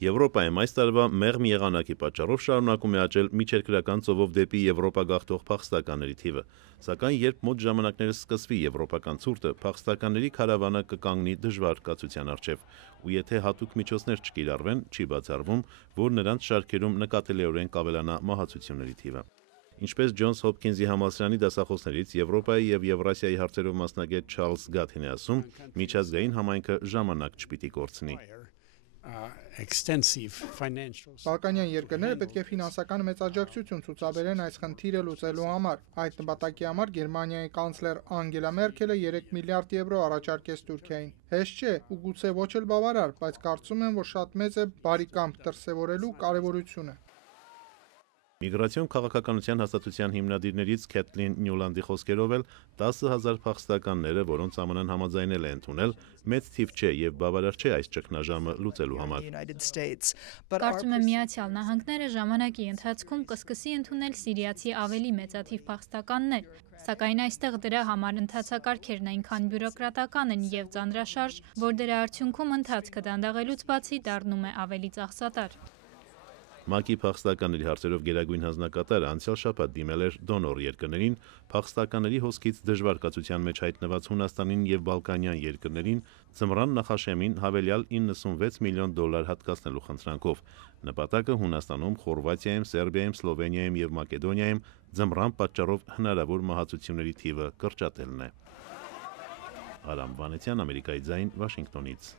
Եվրոպայում այս տարվա մեղմ եղանակի պատճառով շարունակում է աճել միջերկրական ծովով դեպի Եվրոպա գաղթող փախստականների թիվը, սակայն երբ մոտ ժամանակներս սկսվի եվրոպական ցուրտը, փախստականների քարավանը կկանգնի դժվար կացության առջև, ու եթե հատուկ միջոցներ չկիրառվեն, չի բացառվում, որ նրանց շարքերում նկատելիորեն կավելանա մահացությունների թիվը։ Ինչպես Ջոնս Հոփքինզի համալսարանի դասախոսներից Եվրոպայի եւ Եվրասիայի հարցերով մասնագետ Չարլզ Գաթին է ասում, միջազգային համայնքը ժամանակ չպիտի կորցնի։ Բալկանյան երկրները պետք է ֆինանսական մեծ աջակցություն ցուցաբերեն այս խնդիրը լուծելու համար։ Այդ նպատակի համար Գերմանիայի կանցլեր Անգելա Մերքելը 3 միլիարդ եվրո առաջարկեց Թուրքիային։ Հեշտ չէ ու գուցե ոչ էլ բավարար, բայց կարծում եմ, որ շատ մեծ է բարի կամք դրսևորելու կարևորությունը։ Միգրացիոն քաղաքականության հաստատության հիմնադիրներից Քեթլին Նյուլանդի խոսքերով էլ 10,000 փախստականները, որոնց ԱՄՆ-ն համաձայնել է ընդունել, մեծ թիվ չէ եւ բավարար չէ այս ճգնաժամը լուծելու համար։ Կարծում եմ Միացյալ Նահանգները ժամանակի ընթացքում կսկսի ընդունել սիրիացի ավելի մեծաթիվ փախստականներ, սակայն այստեղ դրա համար ընթացակարգերն այնքան բյուրոկրատական են եւ ծանրաշարժ, որ դրա արդյունքում ընթացքը դանդաղելուց բացի դառնում է ավելի ծախսատար։ ՄԱԿ-ի փախստականների հարցերով գերագույն հանձնակատարը անցյալ շաբաթ դիմել էր դոնոր երկրներին, փախստականների հոսքից դժվար կացության մեջ հայտնված Հունաստանին եւ Բալկանյան երկրներին ձմռան նախաշեմին հավելյալ 96 միլիոն դոլար հատկացնելու խնդրանքով։ Նպատակը Հունաստանում, Խորվաթիայում, Սերբիայում, Սլովենիայում եւ Մակեդոնիայում ձմռան պատճառով հնարավոր մահացությունների թիվը կրճատելն է։ Արամ Վանեցյան, Ամերիկայի ձայն, Վաշինգտոնից։